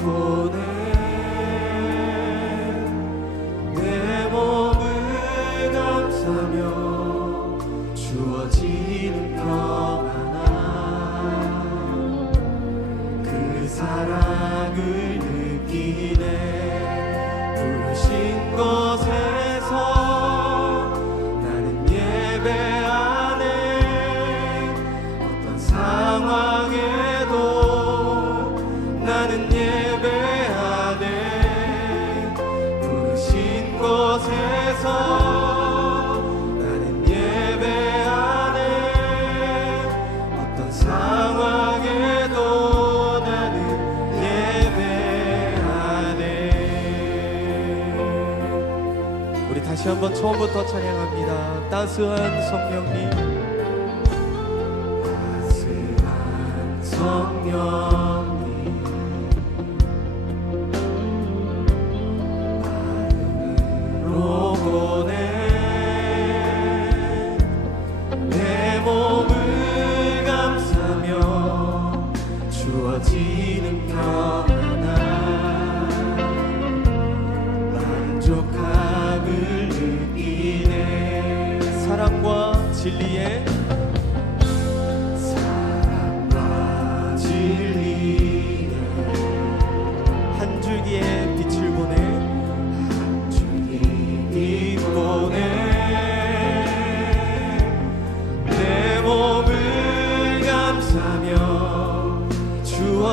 Коли 우리 다시 한번 처음부터 찬양합니다. 따스한 성령님. 따스한 성령.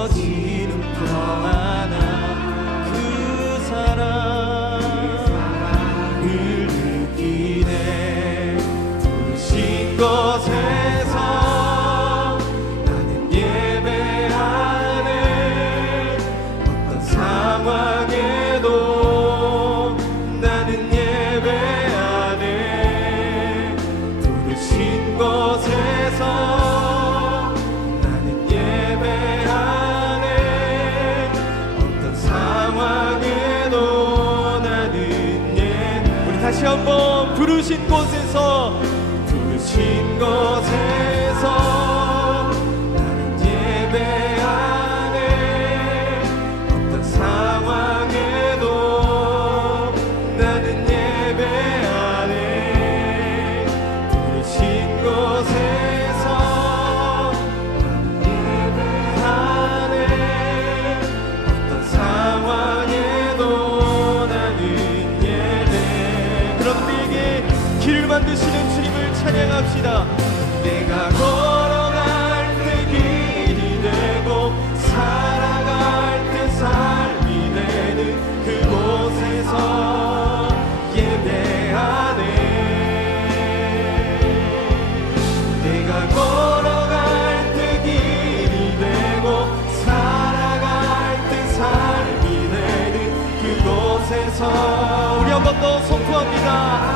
ti. 고백합시다. 내가 걸어갈 때 길이 되고 살아갈 때 삶이 되는 그곳에서 예배하네. 내가 걸어갈 때 길이 되고 살아갈 때 삶이 되는 그곳에서 우리 한 번 더 선포합니다.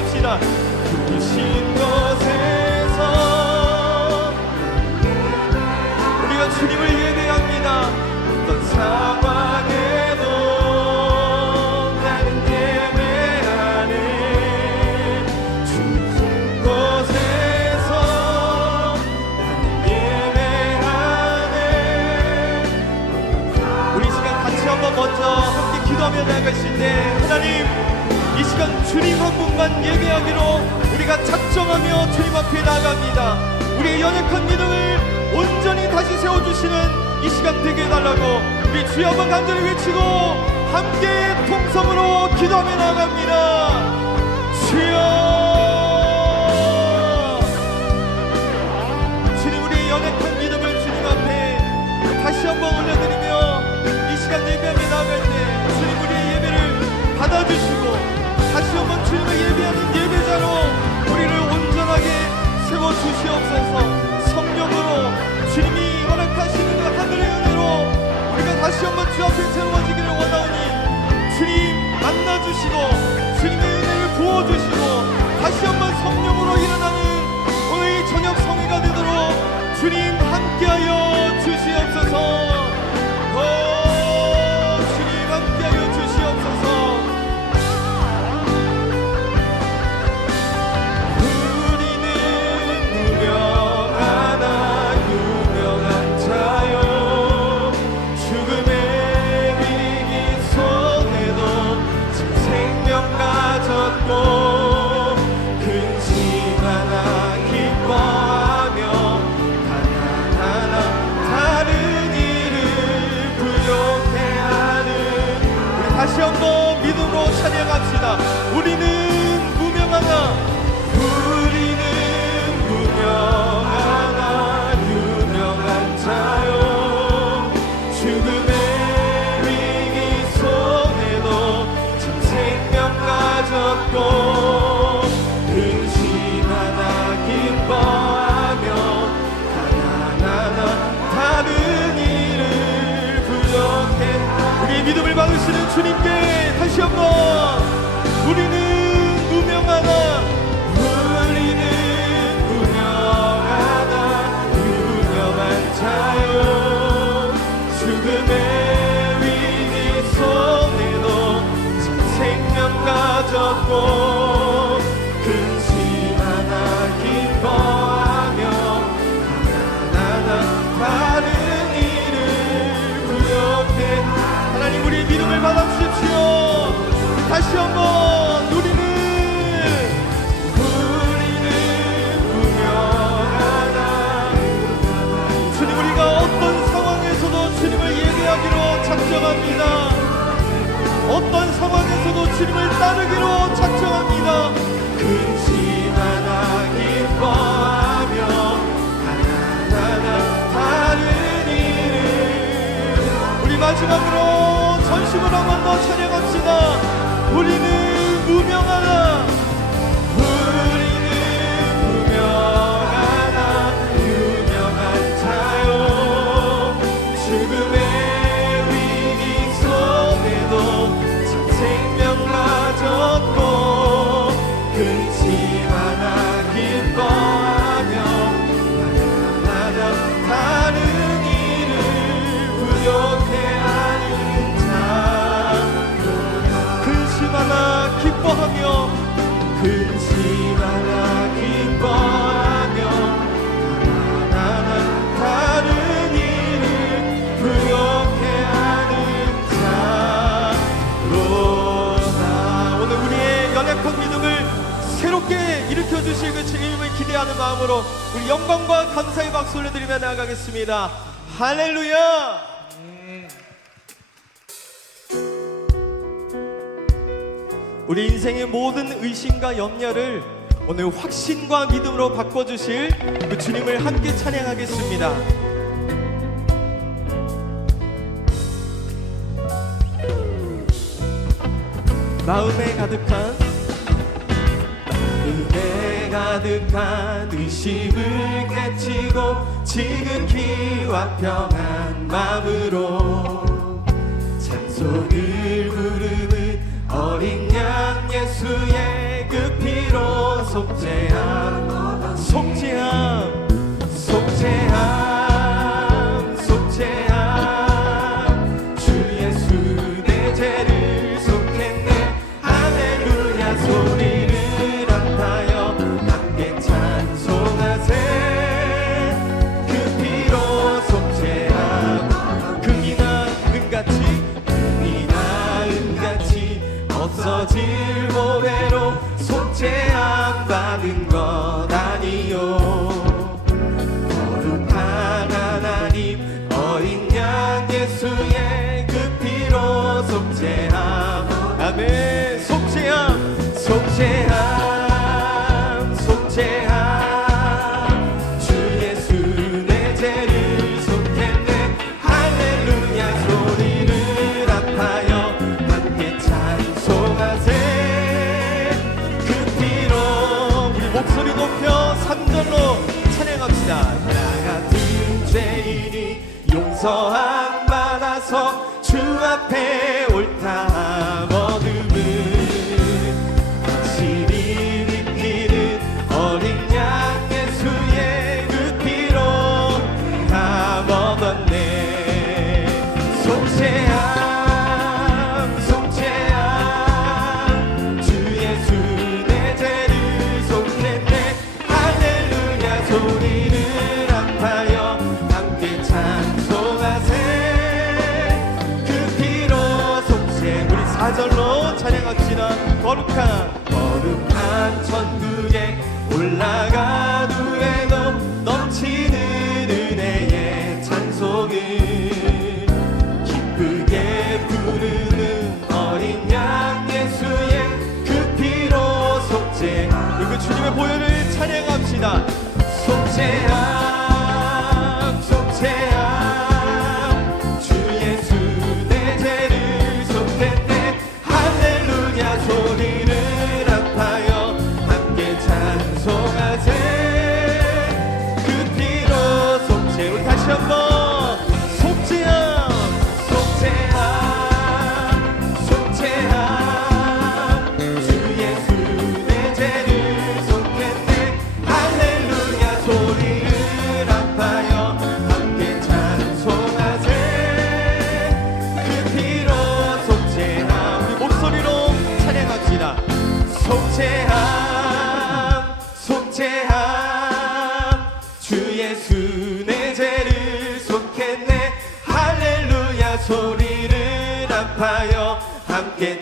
찬양합시다. 계신 곳에서 우리가 주님을 예배합니다. 어떤 상황에도 나는 예배하네. 주신 곳에서 나는 예배하네. 우리 시간 같이 한번 먼저 함께 기도하며 나아갈 수 있네. 하나님. 시간 주님 한 분만 예배하기로 우리가 작정하며 주님 앞에 나아갑니다. 우리의 연약한 믿음을 온전히 다시 세워주시는 이 시간 되게 해달라고 우리 주여 한번 간절히 외치고 함께 통성으로 기도하며 나아갑니다. 주여 앞에 세워지기를 원하오니 주님 만나주시고 주님의 은혜를 부어주시고 다시 한번 성령으로 일어나는 오늘 이 저녁 성회가 되도록 주님 함께하여 주시옵소서 주님께 다시 한번 새롭게 일으켜 주실 그 주님을 기대하는 마음으로 우리 영광과 감사의 박수 올려드리며 나아가겠습니다. 할렐루야! 우리 인생의 모든 의심과 염려를 오늘 확신과 믿음으로 바꿔주실 그 주님을 함께 찬양하겠습니다. 마음에 가득한 가득한 의심을 깨치고 지극히와 평안 마음으로 찬송을 부르는 어린 양 예수의 그 피로 속죄함 속죄함 속죄함 나서 질모래로 속죄함 받은 Olha o canto.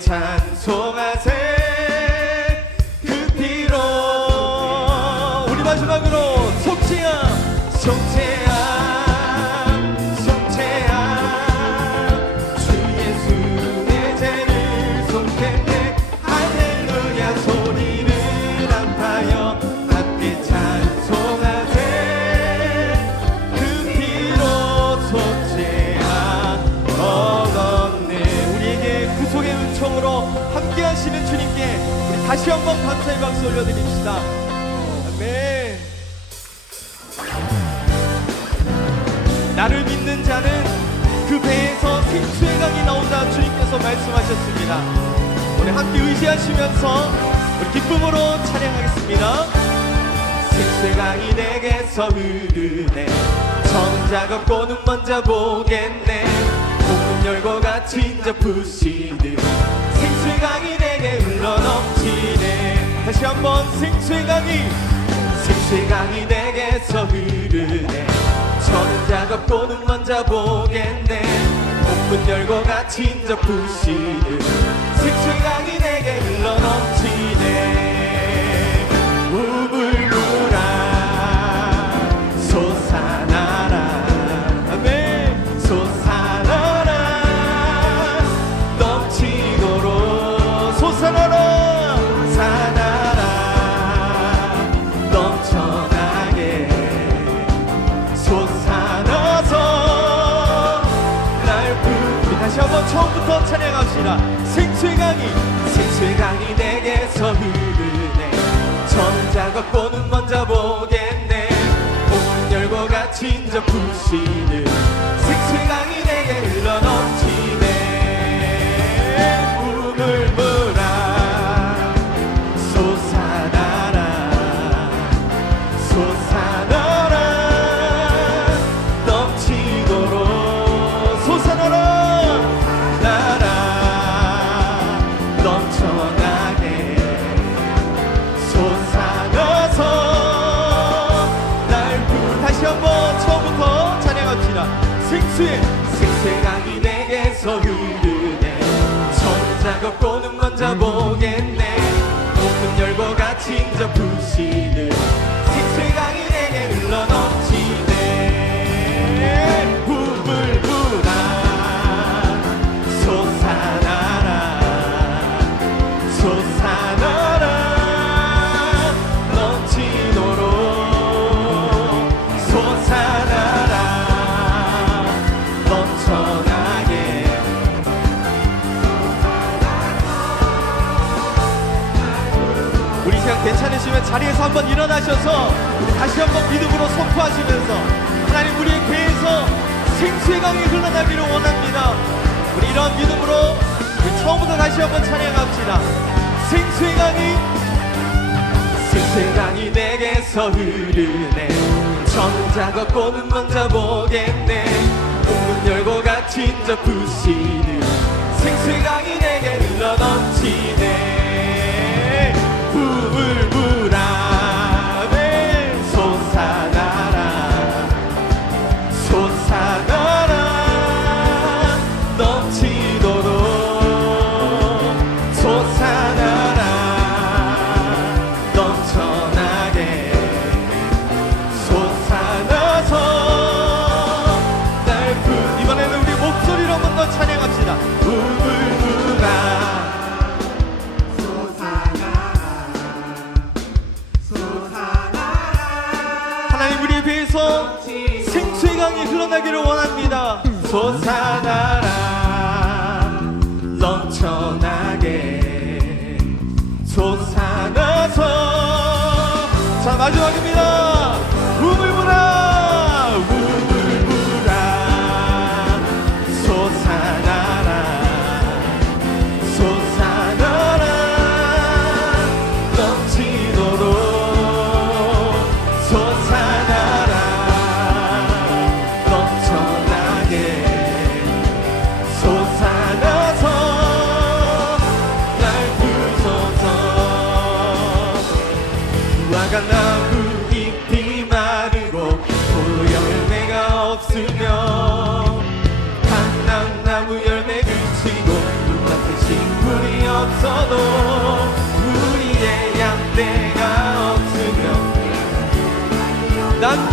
times. 다시 한번 감사의 박수 올려드립시다. 아멘. 나를 믿는 자는 그 배에서 생수의 강이 나온다 주님께서 말씀하셨습니다. 오늘 함께 의지하시면서 우리 기쁨으로 찬양하겠습니다. 생수의 강이 내게서 흐르네 정작 없고 눈 먼저 보겠네 목문 열고 갇힌 자 푸시는 생수의 강이 내게 흘러넘쳐 다시 한번 생수강이 생수강이 내게서 흐르네. 저는 작업고는 먼저 보겠네. 문문 열고 갇힌 저 부시는 생수강이 내게 멈춰 흐르네 전자가 보는 먼저 보겠네. 문 열고 갇힌 저 푸시는 자리에서 한번 일어나셔서 다시 한번 믿음으로 선포하시면서 하나님 우리의 개에서 생수의 강이 흘러나기를 원합니다. 우리 이런 믿음으로 처음부터 다시 한번 찬양합시다. 생수의 강이 생수의 강이 내게서 흐르네 정자가 꽃은 먼저 보겠네 문문 열고 갇힌 저 부시는 생수의 강이 내게 흘러넘치네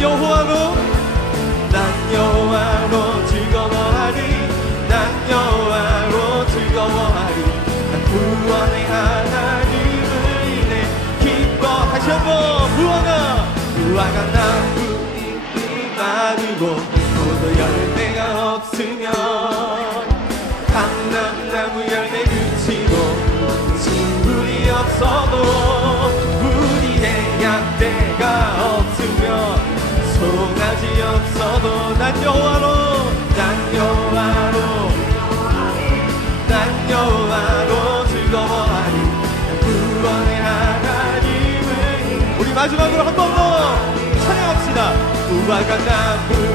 여호와로 난 여호와로 즐거워하리 난 여호와로 즐거워하리. 난 구원의 하나님을 인해 기뻐 다시 한번 무화과 무화과 나무 잎이 마르고 포도 열매가 없으며 감람나무 열매 그치고 식물이 없어도 마지막으로 한 번 더 찬양합시다. 우화가 나무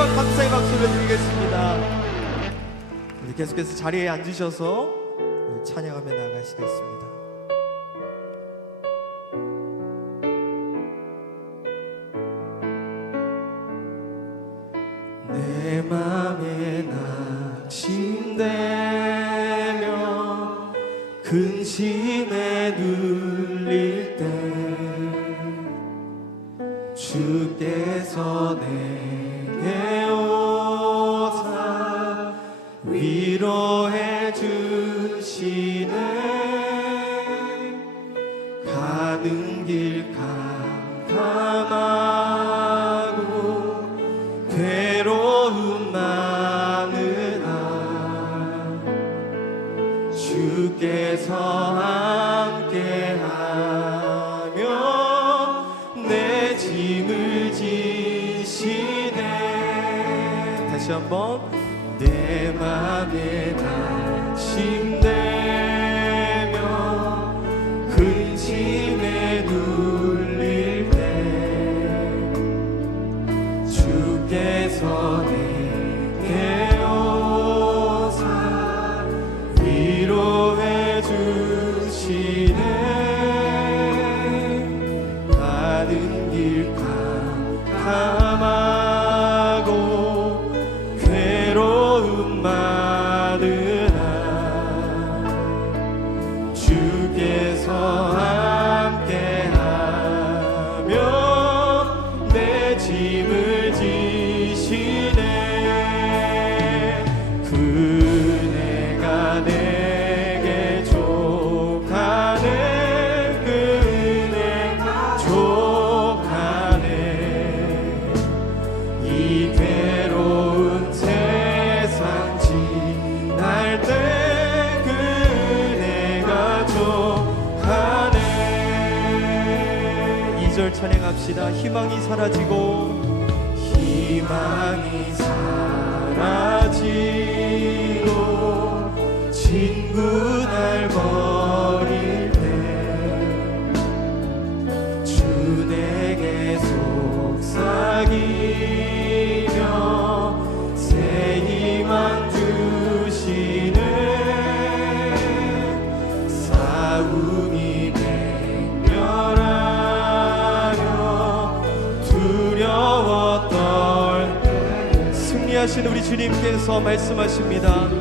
영광과 감사의 박수를 드리겠습니다. 계속해서 자리에 앉으셔서 찬양하며 나가시겠습니다 희망이 사라지고 희망이 주님께서 말씀하십니다.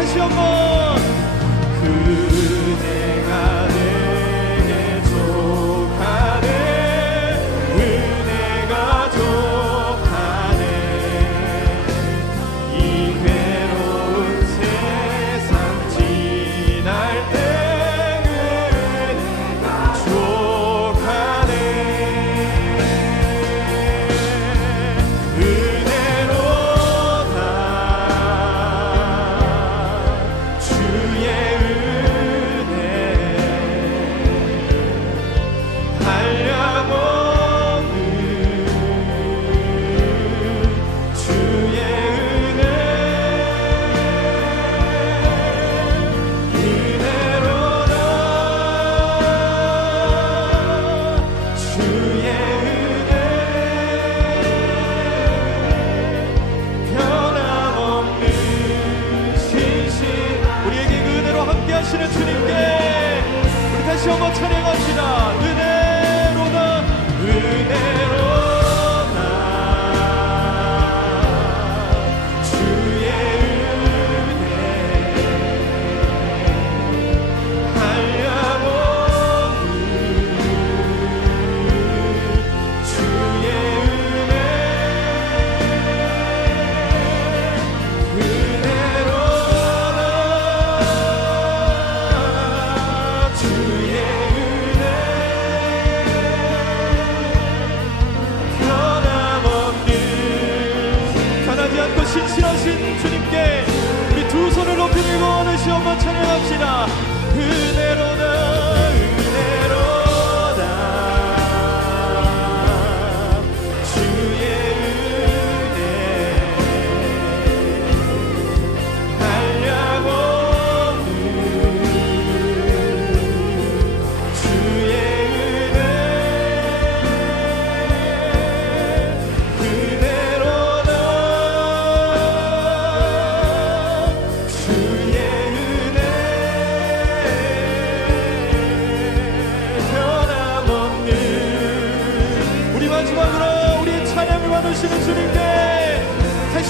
다시 한번. 한번 찬양합시다.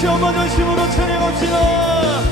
다시 한번 열심으로 찬양합시다.